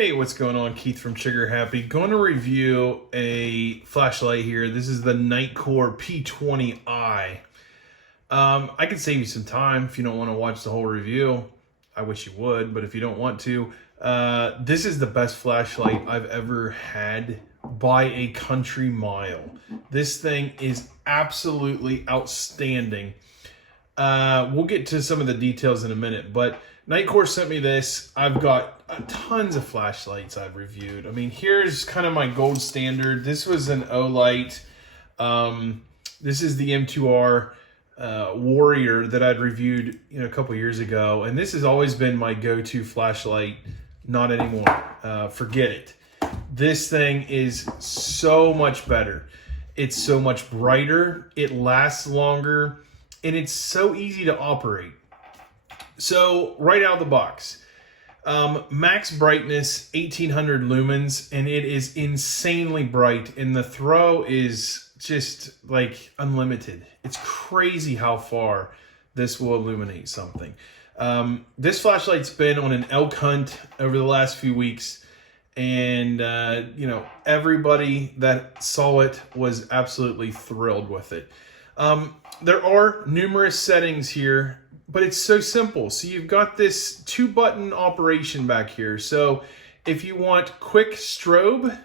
Hey, what's going on? Keith from Sugar Happy. Going to review a flashlight here. This is the Nitecore P20i. I can save you some time if you don't want to watch the whole review. I wish you would, but if you don't want to, this is the best flashlight I've ever had by a country mile. This thing is absolutely outstanding. We'll get to some of the details in a minute, but Nitecore sent me this. I've got tons of flashlights I've reviewed. I mean, here's kind of my gold standard. This was an Olight. This is the M2R Warrior that I'd reviewed a couple years ago, and this has always been my go-to flashlight. Not anymore. Forget it. This thing is so much better. It's so much brighter. It lasts longer, and it's so easy to operate. So right out of the box, max brightness 1800 lumens, and it is insanely bright, and the throw is just like unlimited. It's crazy how far this will illuminate something. This flashlight's been on an elk hunt over the last few weeks, and everybody that saw it was absolutely thrilled with it. There are numerous settings here, but it's so simple. So you've got this 2-button operation back here. So if you want quick strobe,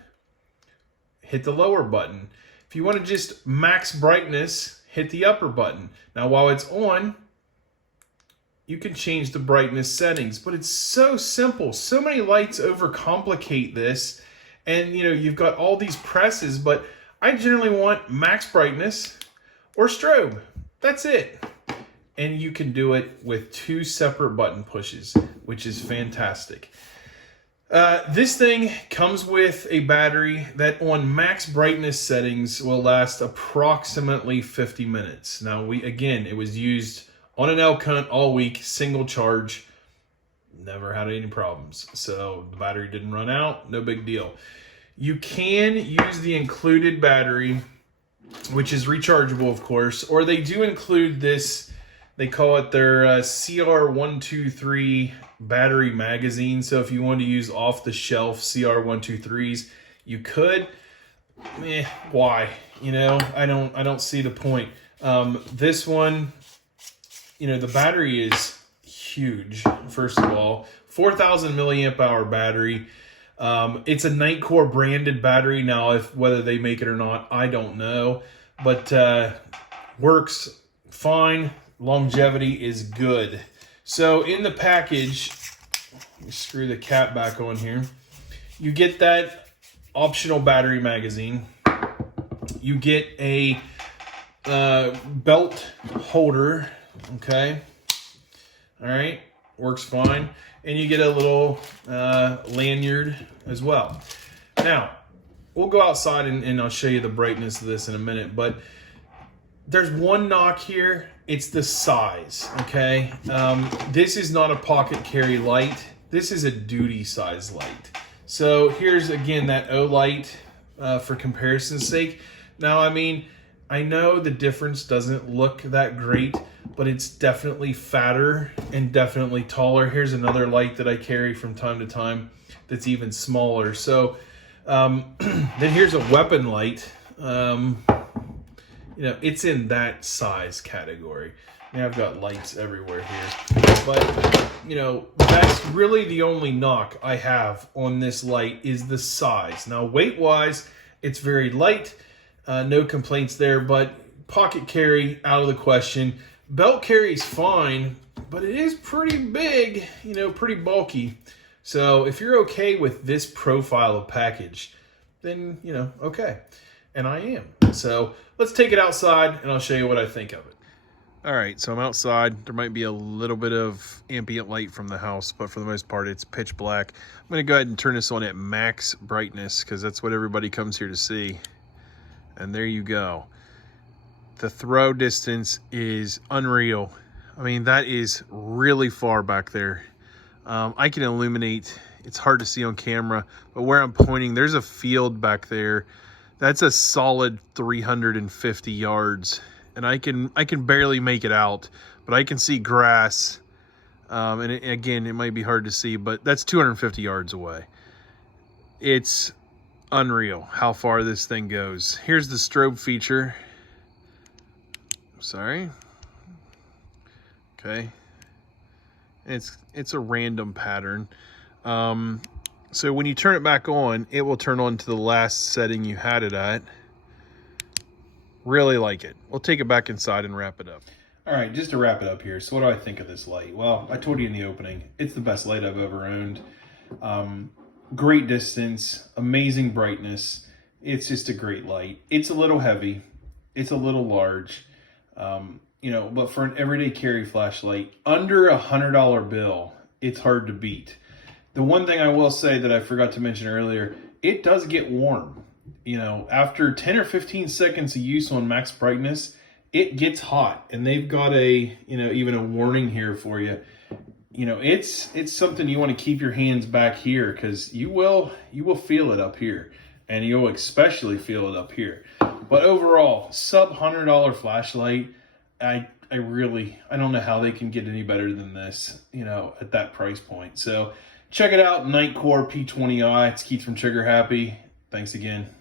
hit the lower button. If you want to just max brightness, hit the upper button. Now while it's on, you can change the brightness settings, but it's so simple. So many lights overcomplicate this, and you've got all these presses, but I generally want max brightness or strobe. That's it. And you can do it with 2 separate button pushes, which is fantastic. This thing comes with a battery that on max brightness settings will last approximately 50 minutes. Now, it was used on an elk hunt all week, single charge, never had any problems. So the battery didn't run out, no big deal. You can use the included battery, which is rechargeable, of course, or they do include this. They call it their CR123 battery magazine. So if you wanted to use off-the-shelf CR123s, you could. Why? I don't see the point. This one, the battery is huge. First of all, 4,000 milliamp hour battery. It's a Nitecore branded battery. Now, whether they make it or not, I don't know, but works fine. Longevity is good. So in the package, let me screw the cap back on here. You get that optional battery magazine. You get a belt holder. Okay. All right. Works fine. And you get a little lanyard as well. Now, we'll go outside and I'll show you the brightness of this in a minute, but there's one knock here. It's the size, okay? This is not a pocket carry light. This is a duty size light. So here's, again, that Olight for comparison's sake. Now, I know the difference doesn't look that great, but it's definitely fatter and definitely taller. Here's another light that I carry from time to time that's even smaller. So then here's a weapon light. It's in that size category. I've got lights everywhere here. But, that's really the only knock I have on this light is the size. Now, weight-wise, it's very light. No complaints there, but pocket carry, out of the question. Belt carry is fine, but it is pretty big, pretty bulky. So if you're okay with this profile of package, then, okay. And I am. So let's take it outside and I'll show you what I think of it. All right, so I'm outside. There might be a little bit of ambient light from the house, but for the most part, it's pitch black. I'm gonna go ahead and turn this on at max brightness because that's what everybody comes here to see. And there you go. The throw distance is unreal. That is really far back there. I can illuminate. It's hard to see on camera, but where I'm pointing, there's a field back there. That's a solid 350 yards, and I can barely make it out, but I can see grass. Again, it might be hard to see, but that's 250 yards away. it's unreal how far this thing goes. Here's the strobe feature. Sorry. Okay. It's a random pattern. So when you turn it back on, it will turn on to the last setting you had it at. Really like it. We'll take it back inside and wrap it up. All right, just to wrap it up here. So what do I think of this light? Well, I told you in the opening, it's the best light I've ever owned. Great distance, amazing brightness. It's just a great light. It's a little heavy. It's a little large. You know, but for an everyday carry flashlight, under $100 bill, it's hard to beat. The one thing I will say that I forgot to mention earlier, it does get warm. You know, after 10 or 15 seconds of use on max brightness, it gets hot. And they've got a, you know, even a warning here for you. You know, it's something you want to keep your hands back here, because you will feel it up here, and you'll especially feel it up here. But overall, sub $100 flashlight, I don't know how they can get any better than this, you know, at that price point. So check it out, Nitecore P20i. It's Keith from Trigger Happy. Thanks again.